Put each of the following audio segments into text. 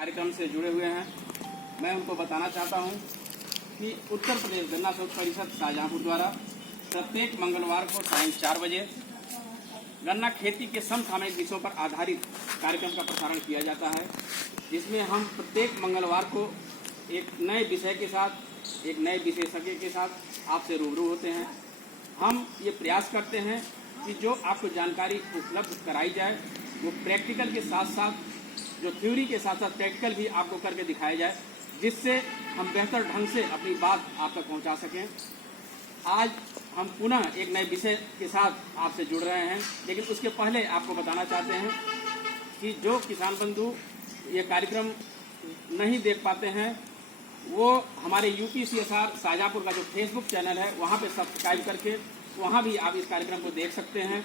कार्यक्रम से जुड़े हुए हैं। मैं उनको बताना चाहता हूं कि उत्तर प्रदेश गन्ना शोध परिषद शाहजहांपुर द्वारा प्रत्येक मंगलवार को सायं 4 बजे गन्ना खेती के समसामयिक विषयों पर आधारित कार्यक्रम का प्रसारण किया जाता है, जिसमें हम प्रत्येक मंगलवार को एक नए विषय के साथ, एक नए विशेषज्ञ के साथ आपसे रूबरू होते हैं। हम ये प्रयास करते हैं कि जो आपको जानकारी उपलब्ध कराई जाए वो प्रैक्टिकल के साथ साथ, जो थ्योरी के साथ साथ प्रैक्टिकल भी आपको करके दिखाया जाए, जिससे हम बेहतर ढंग से अपनी बात आप तक पहुंचा सकें। आज हम पुनः एक नए विषय के साथ आपसे जुड़ रहे हैं, लेकिन उसके पहले आपको बताना चाहते हैं कि जो किसान बंधु ये कार्यक्रम नहीं देख पाते हैं वो हमारे UPCSR शाहजहांपुर का जो फेसबुक चैनल है वहाँ पे सब्सक्राइब करके वहाँ भी आप इस कार्यक्रम को देख सकते हैं।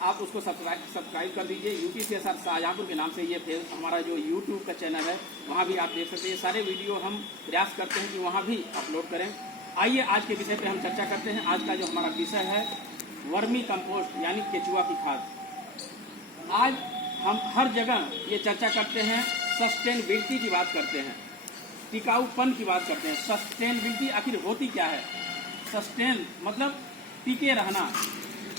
आप उसको सब्सक्राइब कर दीजिए। UPCSR शाहजहांपुर के नाम से ये हमारा जो YouTube का चैनल है वहाँ भी आप देख सकते हैं। सारे वीडियो हम प्रयास करते हैं कि वहाँ भी अपलोड करें। आइए आज के विषय पे हम चर्चा करते हैं। आज का जो हमारा विषय है वर्मी कंपोस्ट यानी केचुआ की खाद। आज हम हर जगह ये चर्चा करते हैं, सस्टेनेबिलिटी की बात करते हैं, टिकाऊपन की बात करते हैं। सस्टेनेबिलिटी आखिर होती क्या है? सस्टेन मतलब टिके रहना,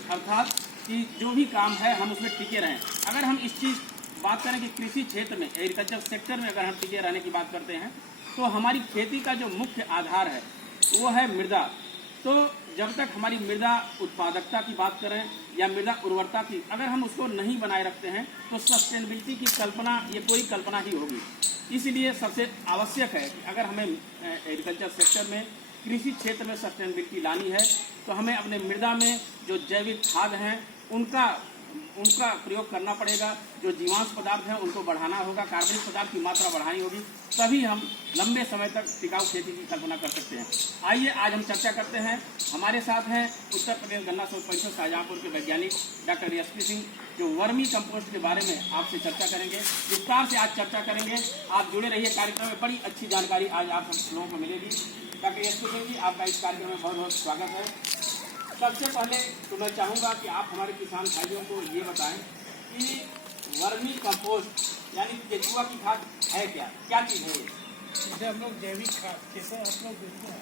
अर्थात कि जो भी काम है हम उसमें टिके रहें। अगर हम इस चीज़ बात करें कि कृषि क्षेत्र में, एग्रीकल्चर सेक्टर में अगर हम टिके रहने की बात करते हैं तो हमारी खेती का जो मुख्य आधार है वो है मृदा। तो जब तक हमारी मृदा उत्पादकता की बात करें या मृदा उर्वरता की, अगर हम उसको नहीं बनाए रखते हैं तो सस्टेनेबिलिटी की कल्पना, ये कोई कल्पना ही होगी। इसलिए सबसे आवश्यक है कि अगर हमें एग्रीकल्चर सेक्टर में, कृषि क्षेत्र में सस्टेनेबिलिटी लानी है तो हमें अपने मृदा में जो जैविक खाद हैं उनका प्रयोग करना पड़ेगा। जो जीवांश पदार्थ हैं उनको बढ़ाना होगा, कार्बनिक पदार्थ की मात्रा बढ़ानी होगी, तभी हम लंबे समय तक टिकाऊ खेती की कल्पना कर सकते हैं। आइए आज हम चर्चा करते हैं। हमारे साथ हैं उत्तर प्रदेश गन्ना शोध परिषद शाहजहांपुर के वैज्ञानिक डॉक्टर SP सिंह, जो वर्मी कंपोस्ट के बारे में आपसे चर्चा करेंगे, विस्तार से आज चर्चा करेंगे। आप जुड़े रहिए कार्यक्रम में, बड़ी अच्छी जानकारी आज आप सब लोगों को मिलेगी। डॉक्टर SP सिंह जी, आपका इस कार्यक्रम में बहुत बहुत स्वागत है। सबसे पहले तो मैं चाहूँगा कि आप हमारे किसान भाइयों को ये बताएं कि वर्मी कंपोस्ट यानी केचुआ की खाद है क्या चीज़ है ये? जैसे हम लोग जैविक खाद कैसे आप लोग देखते हैं,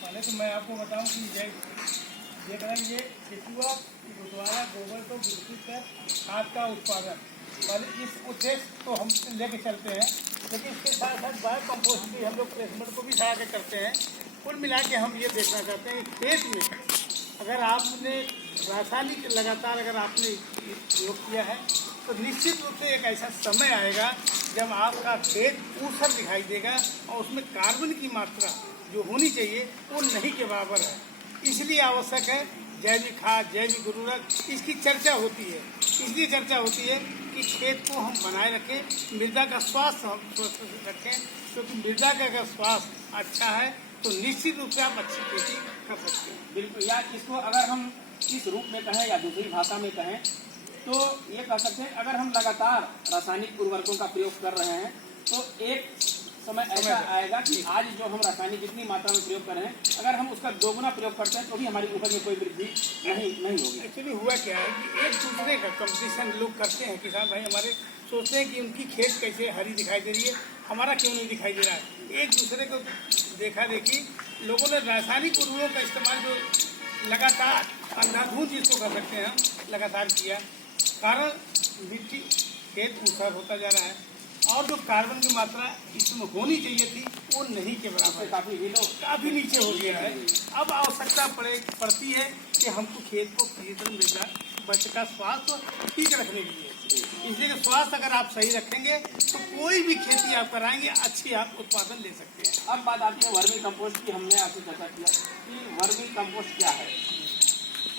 पहले तो मैं आपको बताऊं कि ये केचुआ द्वारा गोबर को विकसित कर खाद का उत्पादन, पहले इस उद्देश्य को हम लेके चलते हैं। लेकिन इसके साथ साथ बायो कंपोस्ट भी हम लोग प्लेसमेंट को भी सहायता करते हैं। कुल मिला के हम ये देखना चाहते हैं कि खेत में अगर आपने रासायनिक लगातार अगर आपने प्रयोग किया है तो निश्चित रूप से एक ऐसा समय आएगा जब आपका खेत ऊसर दिखाई देगा और उसमें कार्बन की मात्रा जो होनी चाहिए वो नहीं के बराबर है। इसलिए आवश्यक है जैविक खाद, जैविक उर्वरक, इसकी चर्चा होती है। इसलिए चर्चा होती है कि खेत को हम बनाए रखें, मृदा का स्वास्थ्य हम स्वस्थ रखें, क्योंकि मृदा का अगर स्वास्थ्य अच्छा है तो निश्चित रूप से आप अच्छी खेती कर सकते हैं। बिल्कुल, या इसको अगर हम इस रूप में कहें या दूसरी भाषा में कहें तो ये कह सकते हैं, अगर हम लगातार रासायनिक उर्वरकों का प्रयोग कर रहे हैं तो एक समय ऐसा आएगा कि आज जो हम रासायनिक जितनी मात्रा में प्रयोग कर रहे हैं, अगर हम उसका दोगुना प्रयोग करते हैं तो भी हमारी उपज में कोई वृद्धि नहीं होगी। एक्चुअली हुआ क्या है कि एक दूसरे का कंपटीशन लोग करते हैं। किसान भाई हमारे सोचते हैं कि उनकी खेत कैसे हरी दिखाई दे रही है, हमारा क्यों नहीं दिखाई दे रहा है। एक दूसरे को देखा देखी लोगों ने रासायनिक उर्वरकों का इस्तेमाल जो लगातार अंधाधुंध जिसको कर सकते हैं हम लगातार किया, कारण मिट्टी खेत ऊसर होता जा रहा है और जो कार्बन की मात्रा इसमें होनी चाहिए थी वो नहीं के बराबर, काफ़ी नीचे हो गया है। अब आवश्यकता पड़ती है कि हमको खेत को पूरी तरह मृदा बच्चे का स्वास्थ्य ठीक रखने के लिए। इसलिए कि स्वास्थ्य अगर आप सही रखेंगे तो कोई भी खेती आप कराएंगे अच्छी आप उत्पादन ले सकते हैं। अब बात आती है वर्मी कंपोस्ट की। हमने आपसे चर्चा किया कि वर्मी कंपोस्ट क्या है।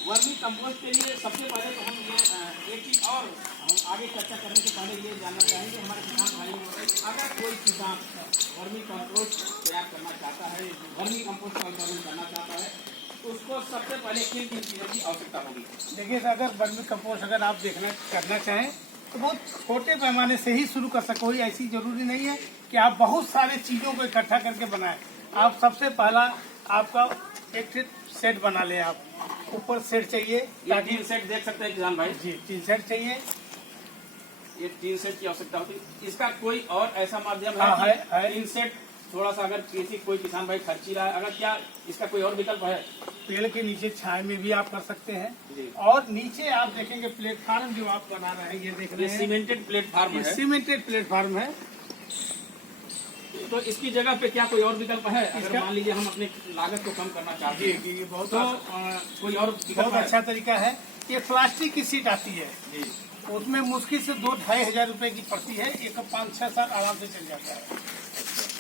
वर्मी कंपोस्ट के लिए सबसे पहले तो हम ये एक चीज़ और हम आगे चर्चा करने से पहले ये जानना चाहेंगे हमारे किसान भाइयों को, अगर कोई किसान वर्मी कंपोस्ट तैयार करना चाहता है, वर्मी कंपोस्ट का उत्पादन करना चाहता है तो उसको सबसे पहले किन चीज़ों की आवश्यकता होगी? देखिए, अगर वर्मी कंपोस्ट अगर आप करना चाहें तो बहुत छोटे पैमाने से ही शुरू कर सको। कोई ऐसी जरूरी नहीं है कि आप बहुत सारे चीज़ों को इकट्ठा करके बनाएं। आप सबसे पहला आपका एक सेट बना लें। आप ऊपर सेट चाहिए, 3 सेट देख सकते हैं किसान भाई जी, 3 सेट चाहिए। ये 3 सेट की आवश्यकता होती है। इसका कोई और ऐसा माध्यम हाँ, है है। 3 सेट थोड़ा सा अगर किसी कोई किसान भाई खर्ची रहा है, अगर क्या इसका कोई और विकल्प है? पेड़ के नीचे छाए में भी आप कर सकते हैं। जी। और नीचे आप देखेंगे प्लेटफार्म जो आप बना रहे हैं, ये देख रहे ये हैं, सीमेंटेड प्लेटफार्म है, सीमेंटेड प्लेटफार्म है। तो इसकी जगह पे क्या कोई और विकल्प है? अगर इसका- मान लीजिए हम अपने लागत को कम करना चाहते हैं, ये बहुत तो कोई और विकल्प बहुत है? अच्छा तरीका है। ये प्लास्टिक की सीट आती है, जी। उसमें मुश्किल से 2-2.5 हजार रुपए की पड़ती है, एक 5-6 साल आराम से चल जाता है।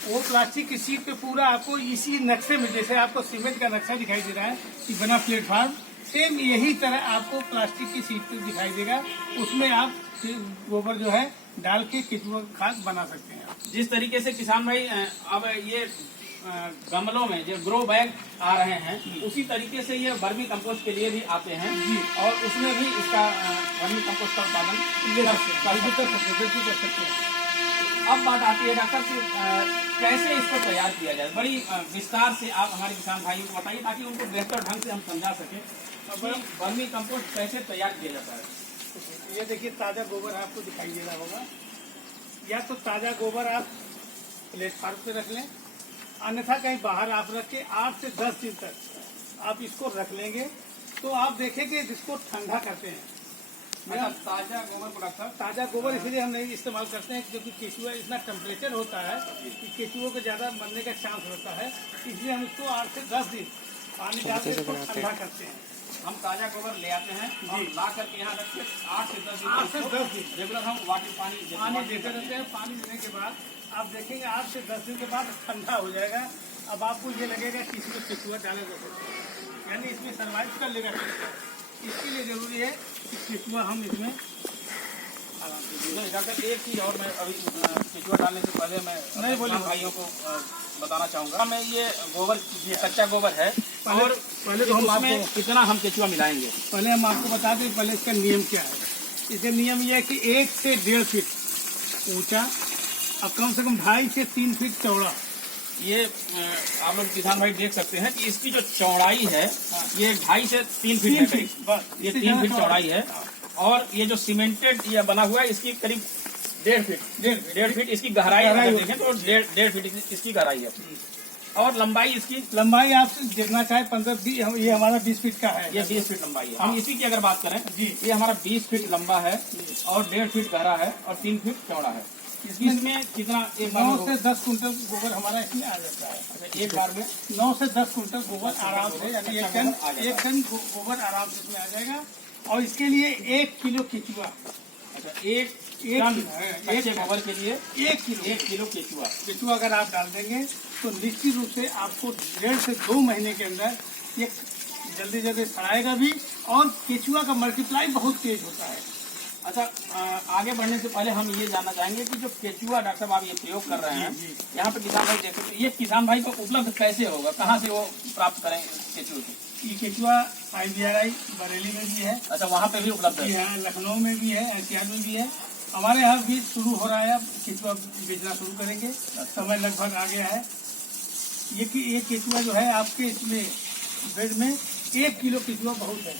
वो प्लास्टिक की सीट पे पूरा आपको इसी नक्शे में, जैसे आपको सीमेंट का नक्शा दिखाई दे रहा है कि बना प्लेटफार्म, सेम यही तरह आपको प्लास्टिक की सीट पे दिखाई देगा। उसमें आप गोबर जो है डाल के केचुआ खाद बना सकते हैं। जिस तरीके से किसान भाई अब ये गमलों में जो ग्रो बैग आ रहे हैं, उसी तरीके से ये वर्मी कंपोस्ट के लिए भी आते हैं जी। और उसमें भी इसका वर्मी कंपोस्ट का उत्पादन बिल्कुल कर सकते हैं। अब बात आती है डॉक्टर से कैसे इसको तैयार किया जाए। बड़ी विस्तार से आप हमारे किसान भाइयों को बताइए ताकि उनको बेहतर ढंग से हम समझा सकें कि वर्मी कंपोस्ट कैसे तैयार किया जाता है। ये देखिए ताजा गोबर आपको दिखाई दे रहा होगा। या तो ताजा गोबर आप प्लेटफार्म पे रख लें, अन्यथा कहीं बाहर आप रख के 8 से 10 दिन तक आप इसको रख लेंगे, तो आप देखेंगे इसको ठंडा करते हैं। अच्छा, ताजा गोबर को डॉक्टर ताजा गोबर इसलिए हम नहीं इस्तेमाल करते हैं क्योंकि केचुआ इतना टेम्परेचर होता है कि केचुओं को ज्यादा मरने का चांस होता है, इसलिए हम इसको 8 से 10 दिन पानी डाल के इसको ठंडा करते हैं। हम ताजा गोबर ले आते हैं और जी। ला करके यहाँ रख के 8 से 10 दिन 8 से 10 दिन रेगुलर हम वाटर पानी देते रहते हैं। पानी देने के बाद आप देखेंगे 8 से 10 दिन के बाद ठंडा हो जाएगा। अब आपको ये लगेगा कि इसमें केचुआ डाले जा सकते हैं, यानी इसमें सर्वाइव कर लेगा केचुआ। इसके लिए जरूरी है कि केचुआ हम इसमें आराम से नहीं डॉक्टर, एक चीज और मैं अभी केचुआ डालने से पहले मैं नहीं बोलिए। किसान भाइयों को बताना चाहूंगा। मैं ये गोबर, ये कच्चा गोबर है और पहले तो हम उसमें आपको कितना हम केचुआ मिलाएंगे? पहले हम आपको बता दें पहले इसका नियम क्या है। इसका नियम यह है कि 1 से 1.5 फीट ऊंचा और कम से कम 2.5 से 3 फीट चौड़ा। ये आप लोग किसान भाई देख सकते हैं कि इसकी जो चौड़ाई है ये 2.5 से 3 फीट है करीब। बस ये 3 फीट चौड़ाई है और ये जो सीमेंटेड ये बना हुआ है इसकी करीब 1.5 फीट इसकी गहराई अगर देखें तो 1.5 फीट इसकी गहराई है और लंबाई इसकी लंबाई आप देखना चाहे 15-20, ये हमारा 20 फीट का है। ये 20 फीट लंबाई है। हम इसी की अगर बात करें जी। ये हमारा 20 फीट लंबा है और 1.5 फीट गहरा है और 3 फीट चौड़ा है। इसमें कितना एक बार 9 में से 10 कुंटल गोबर हमारा इसमें आ जाता है। अच्छा, एक बार में 9 से 10 कुंटल गोबर आराम से, यानी 1 टन गोबर आराम से इसमें आ जाएगा। और इसके लिए 1 किलो केचुआ, अच्छा एक टन कच्चे गोबर के लिए 1 किलो केचुआ। केचुआ अगर आप डाल देंगे तो निश्चित रूप से आपको 1.5 से 2 महीने के अंदर ये जल्दी जल्दी सड़ाएगा भी और केचुआ का मल्टीप्लाई बहुत तेज होता है। अच्छा, आगे बढ़ने से पहले हम ये जानना चाहेंगे कि जो केचुआ डॉक्टर साहब आप ये प्रयोग कर रहे हैं यहाँ पे किसान भाई देख सकते, ये किसान भाई को उपलब्ध कैसे होगा, कहाँ से वो प्राप्त करें केचुए को? ये केचुआ IBRI बरेली में भी है, अच्छा, वहाँ पे भी उपलब्ध है? यहाँ लखनऊ में भी है, NCR में भी है। हमारे यहाँ भी शुरू हो रहा है, अब केचुआ बेचना शुरू करेंगे, समय लगभग आ गया है। ये केचुआ जो है आपके इसमें बेड में 1 किलो केचुआ बहुत है।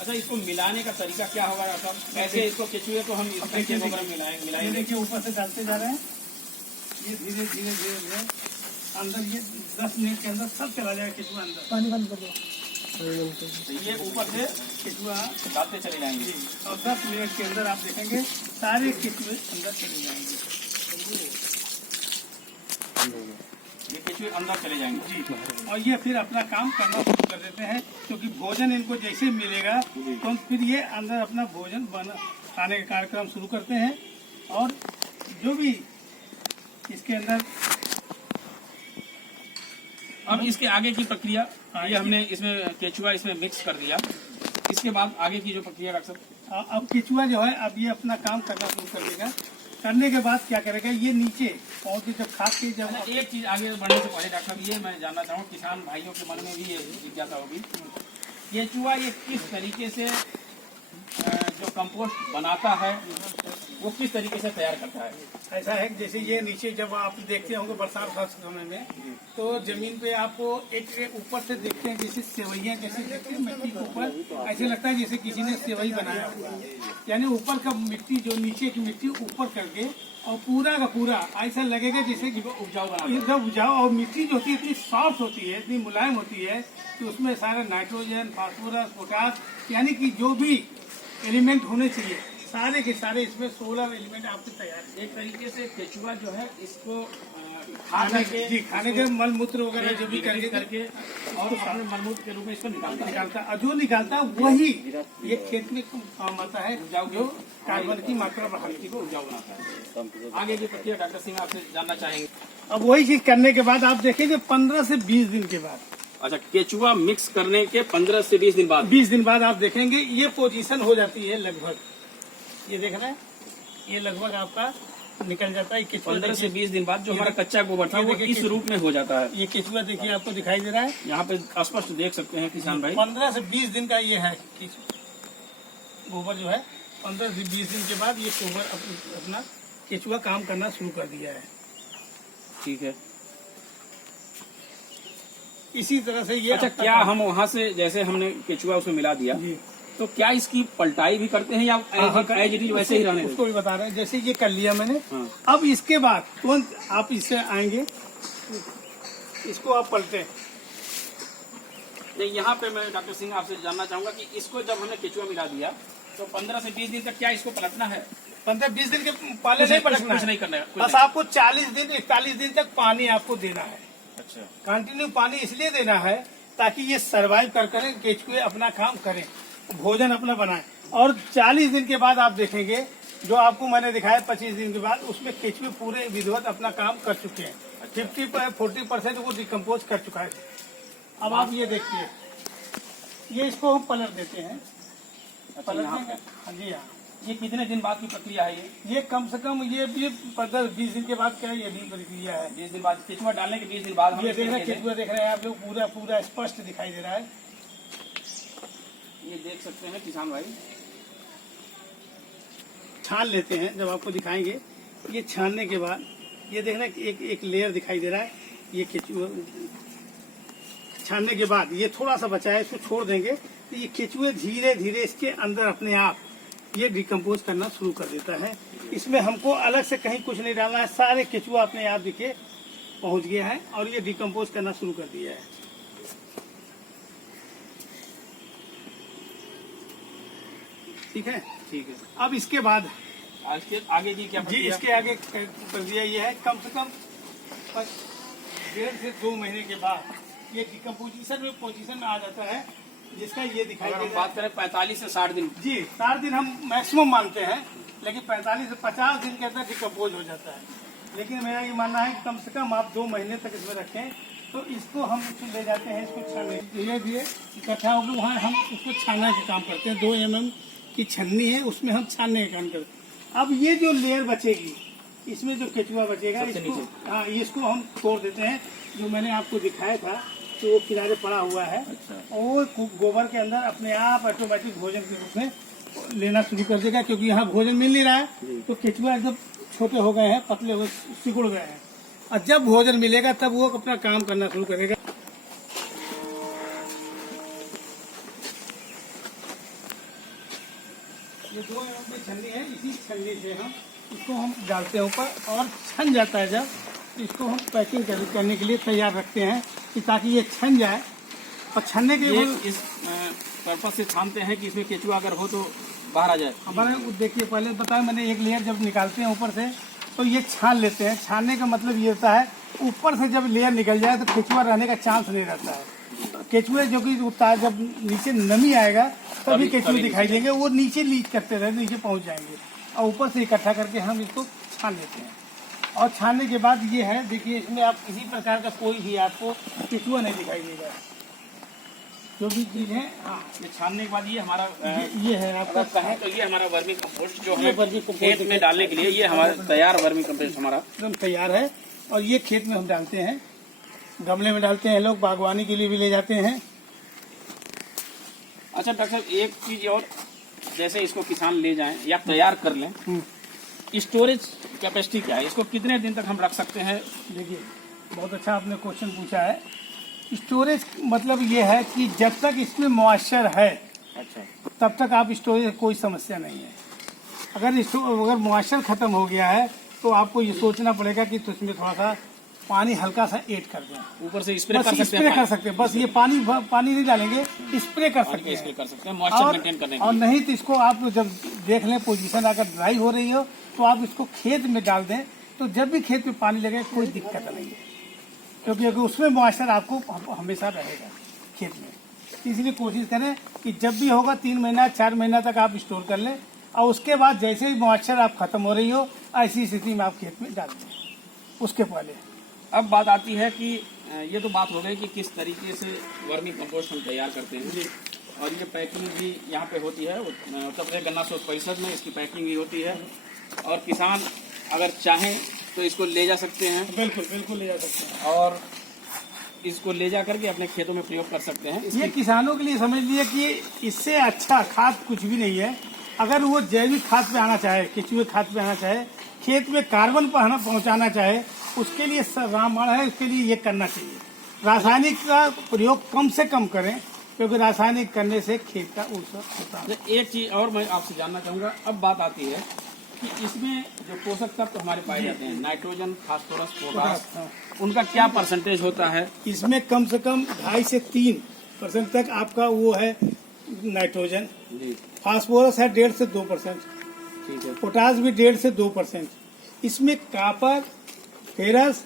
अच्छा, इसको मिलाने का तरीका क्या होगा डॉक्टर साहब? कैसे इसको केचुए को हम इस कच्चे गोबर में ये मिलाएंगे? देखिए ऊपर से डालते जा रहे हैं, ये धीरे धीरे धीरे धीरे अंदर, ये 10 मिनट के अंदर सब चला जाएगा केचुआ अंदर। पानी बंद कर दो। तो ये ऊपर से केचुआ डालते चले जाएंगे और 10 मिनट के अंदर आप देखेंगे सारे केचुए अंदर चले जाएंगे। ये केचुए अंदर चले जाएंगे जी, और ये फिर अपना काम करना शुरू कर देते हैं क्योंकि भोजन इनको जैसे मिलेगा तो फिर ये अंदर अपना भोजन खाने का कार्यक्रम शुरू करते हैं। और जो भी इसके अंदर अब इसके आगे की प्रक्रिया, ये हमने इसमें केचुआ इसमें मिक्स कर दिया, इसके बाद आगे की जो प्रक्रिया डॉक्टर साहब? अब केचुआ जो है अब ये अपना काम करना शुरू कर देगा। करने के बाद क्या करेगा, ये नीचे पहुंच के जब खा के जब अच्छा, एक चीज आगे बढ़ने से पहले डॉक्टर साहब ये मैं जानना चाहूँ, किसान भाइयों के मन में भी ये जिज्ञासा होगी, केचुआ ये किस तरीके से जो कंपोस्ट बनाता है वो किस तरीके से तैयार करता है? ऐसा है कि जैसे ये नीचे जब आप देखते होंगे बरसात का समय में, तो जमीन पे आपको एक ऊपर से देखते हैं जैसे सेवैयां जैसे देखते हैं मिट्टी के ऊपर, ऐसे लगता है जैसे किसी ने सेवई बनाया हुआ है। यानी ऊपर का मिट्टी जो नीचे की मिट्टी ऊपर करके और पूरा का पूरा ऐसा लगेगा जैसे कि उपजाऊ बना एकदम उपजाऊ। और मिट्टी जो होती है इतनी सॉफ्ट होती है, इतनी मुलायम होती है कि उसमें सारा नाइट्रोजन, फास्फोरस, पोटास, यानी कि जो भी एलिमेंट होने चाहिए सारे के सारे इसमें 16 एलिमेंट आपके तैयार है। एक तरीके से केचुआ जो है इसको खाने के मल मूत्र वगैरह जो भी करके और अपने मलमूत्र के रूप में इसको निकालता है। और जो निकालता है वही ये खेत में काम आता है, जो कार्बन की मात्रा बढ़ाने की को उपजाऊ बनाता है। आगे की प्रक्रिया डॉक्टर सिंह आपसे जानना चाहेंगे। अब वही चीज करने के बाद आप देखेंगे 15 से 20 दिन के बाद, अच्छा, केचुआ मिक्स करने के 15 से 20 दिन बाद 20 दिन बाद आप देखेंगे ये पोजीशन हो जाती है लगभग, ये देख रहे हैं, ये लगभग आपका निकल जाता है। 15 से 20 दिन बाद जो हमारा कच्चा गोबर था वो इस रूप में हो जाता है। ये केचुआ देखिए आपको दिखाई दे रहा है, यहाँ पे स्पष्ट देख सकते हैं किसान भाई। 15 से 20 दिन का ये है गोबर जो है। 15 से 20 दिन के बाद ये गोबर अपना केचुआ काम करना शुरू कर दिया है। ठीक है, इसी तरह से ये अच्छा, क्या हम वहाँ से जैसे हमने केचुआ उसमें मिला दिया तो क्या इसकी पलटाई भी करते हैं या एज इट इज वैसे ही रहने? उसको भी बता रहे हैं, जैसे ये कर लिया मैंने। हाँ। अब इसके बाद तुरंत आप इससे आएंगे, इसको आप पलटे। यहाँ पे मैं डॉक्टर सिंह आपसे जानना चाहूंगा कि इसको जब हमने केचुआ मिला दिया तो 15 से 20 दिन तक क्या इसको पलटना है? 15-20 दिन के पहले नहीं पलटना, कुछ नहीं करना है, बस आपको 40 दिन 41 दिन तक पानी आपको देना है। अच्छा, कंटिन्यू पानी इसलिए देना है ताकि ये सरवाइव कर करें, केचुए अपना काम करें, भोजन अपना बनाएं। और 40 दिन के बाद आप देखेंगे जो आपको मैंने दिखाया 25 दिन के बाद, उसमें केचुए पूरे विधिवत अपना काम कर चुके हैं। 50-40% वो डिकम्पोज कर चुका है। अब आप ये देखिए, ये इसको हम पलट देते हैं। पलटने का, हाँ जी हाँ। ये कितने दिन बाद की प्रक्रिया है? ये कम से कम ये भी 15-20 दिन के बाद क्या ये भी प्रक्रिया है। 20 दिन बाद केचुआ डालने के 20 दिन बाद हम ये देख रहे हैं, केचुआ देख रहे हैं आप लोग, पूरा पूरा स्पष्ट दिखाई दे रहा है। ये देख सकते हैं किसान भाई, छान लेते हैं, जब आपको दिखाएंगे। ये छानने के बाद ये देख रहे हैं एक लेयर दिखाई दे रहा है। ये केचुआ छानने के बाद ये थोड़ा सा बचा है, इसको छोड़ देंगे तो ये केचुए धीरे धीरे इसके अंदर अपने आप ये डिकम्पोज करना शुरू कर देता है। इसमें हमको अलग से कहीं कुछ नहीं डालना है, सारे केचुआ अपने आप दिखे पहुंच गया है और ये डिकम्पोज करना शुरू कर दिया है। ठीक है, ठीक है। अब इसके बाद आगे की क्या जी, प्रक्रिया? इसके आगे प्रक्रिया ये है, कम से कम 1.5 से 2 महीने के बाद ये डिकम्पोजिशन में पोजीशन में आ जाता है, जिसका ये दिखाई अगर दे हम रहा है। बात करें 45 से 60 दिन, जी 60 दिन हम मैक्सिमम मानते हैं, लेकिन 45 से 50 दिन के अंदर डिकम्पोज हो जाता है। लेकिन मेरा ये मानना है कि कम से कम आप 2 महीने तक इसमें रखें। तो इसको हम ले जाते हैं, इसको छानने धीरे धीरे इकट्ठा होकर वहाँ हम उसको छानने का काम करते हैं। 2 mm की छन्नी है, उसमें हम छानने का काम करते हैं। अब ये जो लेयर बचेगी, इसमें जो केचुआ बचेगा, इसको हाँ इसको हम तोड़ देते हैं। जो मैंने आपको दिखाया था तो वो किनारे पड़ा हुआ है। अच्छा। और वो गोबर के अंदर अपने आप ऑटोमेटिक भोजन के रूप में लेना शुरू कर देगा, क्योंकि यहाँ भोजन मिल नहीं रहा है। तो केचुआ एकदम छोटे हो गए हैं, पतले हो सिकुड़ गए हैं, और जब भोजन मिलेगा तब वो अपना काम करना शुरू करेगा। ये 2 mm की छन्नी है, इसी छन्नी से हम इसको हम डालते हैं ऊपर और छन जाता है जब, तो इसको हम पैकिंग करने के लिए तैयार रखते हैं कि ताकि ये छन जाए। और छनने के ये इस पर्पज से छानते हैं कि इसमें केचुआ अगर हो तो बाहर आ जाए। हमारे देखिए, पहले बताया मैंने, एक लेयर जब निकालते हैं ऊपर से तो ये छान लेते हैं। छानने का मतलब ये होता है ऊपर से जब लेयर निकल जाए तो केचुआ रहने का चांस नहीं रहता है। केचुए जो कि उतार जब नीचे नमी आएगा तभी केचुए दिखाई देंगे, वो नीचे लीच करते रहे, नीचे पहुंच जाएंगे। और ऊपर से इकट्ठा करके हम इसको छान लेते हैं। और छानने के बाद ये है, देखिए इसमें आप किसी प्रकार का कोई भी आपको केचुआ नहीं दिखाई देगा। जो भी चीज है, हाँ, ये छानने के बाद ये हमारा ये है आपका कहें तो ये हमारा वर्मी कंपोस्ट जो ये हमें वर्मी कंपोस्ट खेत में डालने के लिए, ये हमारा तैयार वर्मी कंपोस्ट हमारा एकदम तैयार है। और ये खेत में हम डालते हैं, गमले में डालते हैं, लोग बागवानी के लिए भी ले जाते हैं। अच्छा डॉक्टर साहब, एक चीज और, जैसे इसको किसान ले जाएं या तैयार कर लें स्टोरेज कैपेसिटी क्या है, इसको कितने दिन तक हम रख सकते हैं? देखिए, बहुत अच्छा आपने क्वेश्चन पूछा है। स्टोरेज मतलब ये है कि जब तक इसमें मॉइस्चर है अच्छा, तब तक आप स्टोरेज कोई समस्या नहीं है। अगर मॉइस्चर खत्म हो गया है तो आपको ये सोचना पड़ेगा कि तो इसमें थोड़ा सा पानी हल्का सा ऐड कर दें। ऊपर से स्प्रे बस कर सकते स्प्रे हैं? कर सकते हैं, बस ये पानी नहीं डालेंगे, स्प्रे कर सकते हैं। स्प्रे कर सकते हैं मॉइस्चर मेंटेन करने के और लिए। नहीं तो इसको आप जब देख लें पोजीशन अगर ड्राई हो रही हो तो आप इसको खेत में डाल दें, तो जब भी खेत में पानी लगे कोई दिक्कत नहीं है, क्योंकि अगर उसमें मॉइस्चर आपको हमेशा रहेगा खेत में। इसलिए कोशिश करें कि जब भी होगा 3 महीना 4 महीना तक आप स्टोर कर लें, और उसके बाद जैसे ही मॉइस्चर आप खत्म हो रही हो ऐसी स्थिति में आप खेत में डाल दें उसके पहले। अब बात आती है कि ये तो बात हो गई कि किस तरीके से वर्मी कंपोस्ट हम तैयार करते हैं, और ये पैकिंग भी यहाँ पे होती है उत्तर प्रदेश गन्ना शोध परिषद में, इसकी पैकिंग भी होती है, और किसान अगर चाहें तो इसको ले जा सकते हैं। बिल्कुल बिल्कुल ले जा सकते हैं, और इसको ले जा करके अपने खेतों में प्रयोग कर सकते हैं। ये किसानों के लिए समझ लिए कि इससे अच्छा खाद कुछ भी नहीं है। अगर वो जैविक खाद पे आना चाहे, केचुए खाद पे आना चाहे, खेत में कार्बन पहुंचाना चाहे, उसके लिए रामबाण है, उसके लिए ये करना चाहिए। रासायनिक का प्रयोग कम से कम करें, क्योंकि रासायनिक करने से खेत का उर्वरता होता है। एक चीज और मैं आपसे जानना चाहूंगा, अब बात आती है कि इसमें जो पोषक तत्व हमारे पाए जाते हैं, नाइट्रोजन, फास्फोरस, पोटास, उनका क्या परसेंटेज होता है? इसमें कम से कम 2.5 से 3% तक आपका वो है नाइट्रोजन, जी फास्फोरस है 1.5 से 2%, ठीक है। पोटास भी 1.5 से 2%। इसमें कापर, फेरस,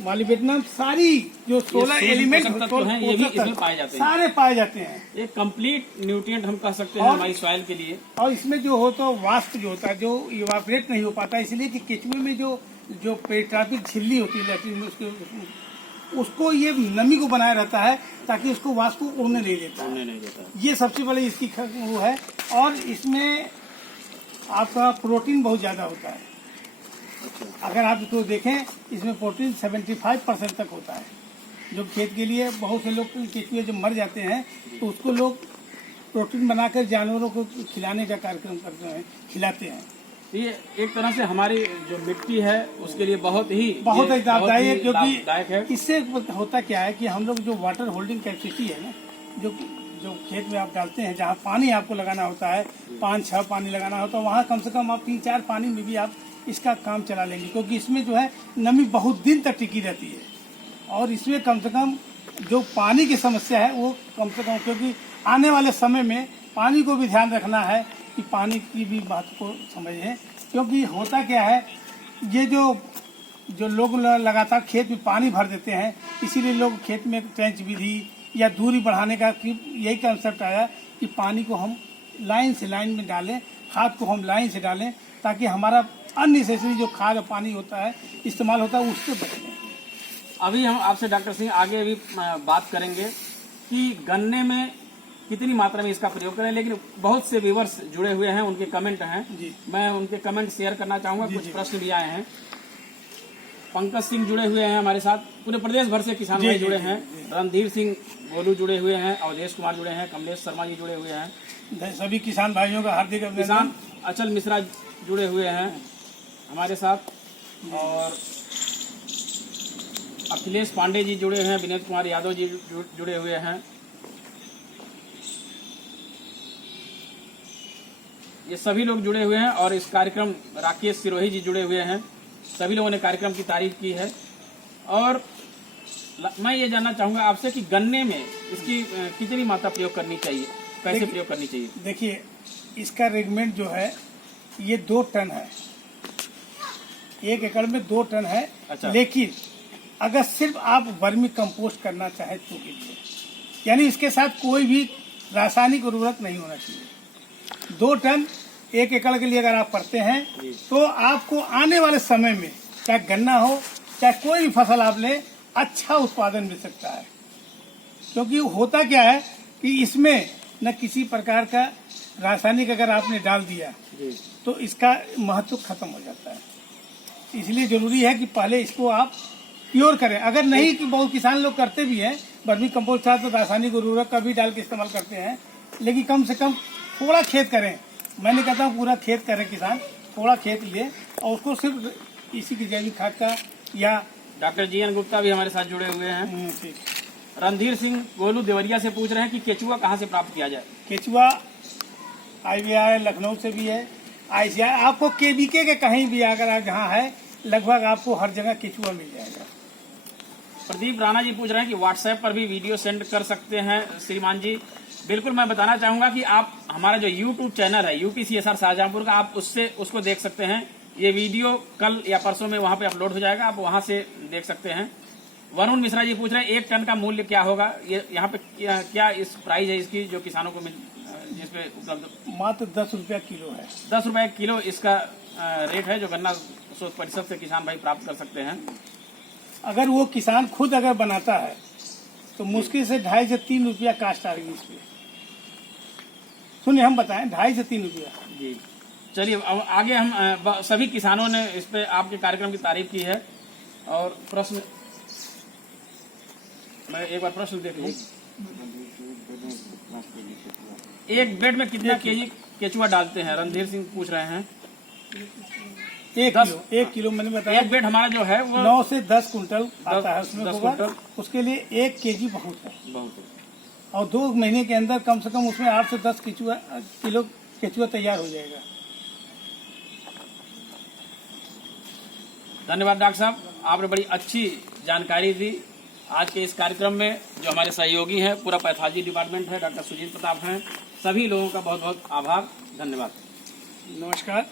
मॉलिब्डेनम, सारी जो 16 ये एलिमेंट पोषक तत्व हैं, ये भी इसमें पाए जाते हैं। सारे पाए जाते हैं। एक कंप्लीट न्यूट्रिएंट हम कह सकते हैं और- हमारी सॉइल के लिए। और इसमें जो हो तो वाष्प जो होता है, जो इवापोरेट नहीं हो पाता, इसलिए कि केचुए में जो पेट्राफिक झिल्ली होती है लैट्रिन में, उसको ये नमी को बनाए रहता है ताकि उसको वाष्प को उड़ने नहीं देता है। उड़ने नहीं देता। ये सबसे बड़ी इसकी वो है। और इसमें आपका प्रोटीन बहुत ज्यादा होता है। अच्छा, अगर आप इसको देखें, इसमें प्रोटीन 75% तक होता है, जो खेत के लिए बहुत से लोग केचुए जब मर जाते हैं तो उसको लोग प्रोटीन बनाकर जानवरों को खिलाने का कार्यक्रम करते हैं, खिलाते हैं। ये एक तरह से हमारी जो मिट्टी है उसके लिए बहुत ही लाभदायक है, लाभदायक है। क्योंकि इससे होता क्या है कि हम लोग जो वाटर होल्डिंग कैपेसिटी है ना, जो खेत में आप डालते हैं, जहाँ पानी आपको लगाना होता है, 5-6 पानी लगाना होता है, वहाँ कम से कम आप 3-4 पानी में भी आप इसका काम चला लेंगे, क्योंकि इसमें जो है नमी बहुत दिन तक टिकी रहती है। और इसमें कम से कम जो पानी की समस्या है वो कम से कम, क्योंकि आने वाले समय में पानी को भी ध्यान रखना है कि पानी की भी बात को समझें। क्योंकि होता क्या है, ये जो लोग लगातार खेत में पानी भर देते हैं, इसीलिए लोग खेत में ट्रेंच विधि या दूरी बढ़ाने का यही कंसेप्ट आया कि पानी को हम लाइन से लाइन में डालें, खाद को हम लाइन से डालें, ताकि हमारा अननेसेसरी जो खाद और पानी होता है इस्तेमाल होता है उससे बचें। अभी हम आपसे डॉक्टर सिंह आगे भी बात करेंगे कि गन्ने में कितनी मात्रा में इसका प्रयोग करें, लेकिन बहुत से व्यूअर्स जुड़े हुए हैं, उनके कमेंट हैं, जी। मैं उनके कमेंट शेयर करना चाहूंगा। जी, कुछ जी। प्रश्न भी आए हैं। पंकज सिंह जुड़े हुए हैं हमारे साथ, पूरे प्रदेश भर से किसान जी, भाई जी, जुड़े जी, हैं। जी। रणधीर सिंह गोलू जुड़े हुए हैं, अवधेश कुमार जुड़े हैं, कमलेश शर्मा जी जुड़े हुए हैं, सभी किसान भाइयों का हार्दिक किसान अभिनंदन। अचल मिश्रा जुड़े हुए हैं हमारे साथ, और अखिलेश पांडे जी जुड़े हैं, विनोद कुमार यादव जी जुड़े हुए हैं। ये सभी लोग जुड़े हुए हैं, और इस कार्यक्रम राकेश सिरोही जी जुड़े हुए हैं। सभी लोगों ने कार्यक्रम की तारीफ की है। और मैं ये जानना चाहूंगा आपसे कि गन्ने में इसकी कितनी मात्रा प्रयोग करनी चाहिए, कैसे प्रयोग करनी चाहिए? देखिए, इसका रेगमेंट जो है ये 2 टन है, 1 एकड़ में 2 टन है। अच्छा। लेकिन अगर सिर्फ आप वर्मी कंपोस्ट करना चाहे तो के लिए, यानी इसके साथ कोई भी रासायनिक उर्वरक नहीं होना चाहिए। 2 टन 1 एकड़ के लिए अगर आप करते हैं तो आपको आने वाले समय में चाहे गन्ना हो चाहे कोई भी फसल आप ले, अच्छा उत्पादन मिल सकता है। क्योंकि होता क्या है कि इसमें न किसी प्रकार का रासायनिक अगर आपने डाल दिया तो इसका महत्व खत्म हो जाता है। इसलिए जरूरी है कि पहले इसको आप प्योर करें। अगर नहीं, कि बहुत किसान लोग करते भी हैं, वर्मी कंपोस्ट खाद तो रासायनिक उर्वरक का भी डाल के इस्तेमाल करते हैं, लेकिन कम से कम थोड़ा खेत करें। मैं नहीं कहता हूँ पूरा खेत करें किसान, थोड़ा खेत ले और उसको सिर्फ इसी की जैविक खाद का या डॉक्टर जीएन गुप्ता भी हमारे साथ जुड़े हुए हैं। ठीक। रणधीर सिंह गोलू देवरिया से पूछ रहे हैं कि केचुआ कहाँ से प्राप्त किया जाए। केचुआ IVR है, लखनऊ से भी है, ICR आपको KVK के कहीं भी अगर आप जहाँ है लगभग आपको हर जगह केचुआ मिल जाएगा। प्रदीप राणा जी पूछ रहे हैं कि व्हाट्सएप पर भी वीडियो सेंड कर सकते हैं श्रीमान जी। बिल्कुल, मैं बताना चाहूंगा कि आप हमारा जो YouTube चैनल है UPCSR शाहजहांपुर का, आप उसको देख सकते हैं। ये वीडियो कल या परसों में वहां पे अपलोड हो जाएगा, आप वहां से देख सकते हैं। वरुण मिश्रा जी पूछ रहे हैं 1 टन का मूल्य क्या होगा, ये यहाँ पे क्या इस प्राइस है इसकी जो किसानों को जिसपे उपलब्ध? मात्र 10 रुपया किलो है। 10 रुपए किलो इसका रेट है जो गन्ना शोध परिषद से किसान भाई प्राप्त कर सकते हैं। अगर वो किसान खुद अगर बनाता है तो मुश्किल से 2.5 से 3 रुपया कास्ट आ रही है इसमें। सुनिए हम बताएं, 2.5 से 3 रुपया। जी चलिए, अब आगे हम सभी किसानों ने इस पे आपके कार्यक्रम की तारीफ की है। और प्रश्न, मैं एक बार प्रश्न देख लूं। एक बेड में कितना केजी केचुआ डालते हैं? रणधीर सिंह पूछ रहे हैं। 1 किलो मैंने बताया। एक बेड हमारा जो है वो 9 से 10 कुंटल आता है उसमें 10 होगा। कुंटल। उसके लिए 1 केजी बहुत है बहुत। और 2 महीने के अंदर कम से कम उसमें 8 से 10 किलो केचुआ तैयार हो जाएगा। धन्यवाद डॉक्टर साहब, आपने बड़ी अच्छी जानकारी दी। आज के इस कार्यक्रम में जो हमारे सहयोगी हैं, पूरा पैथोलॉजी डिपार्टमेंट है, डॉक्टर सुजीत प्रताप हैं, सभी लोगों का बहुत बहुत आभार, धन्यवाद, नमस्कार।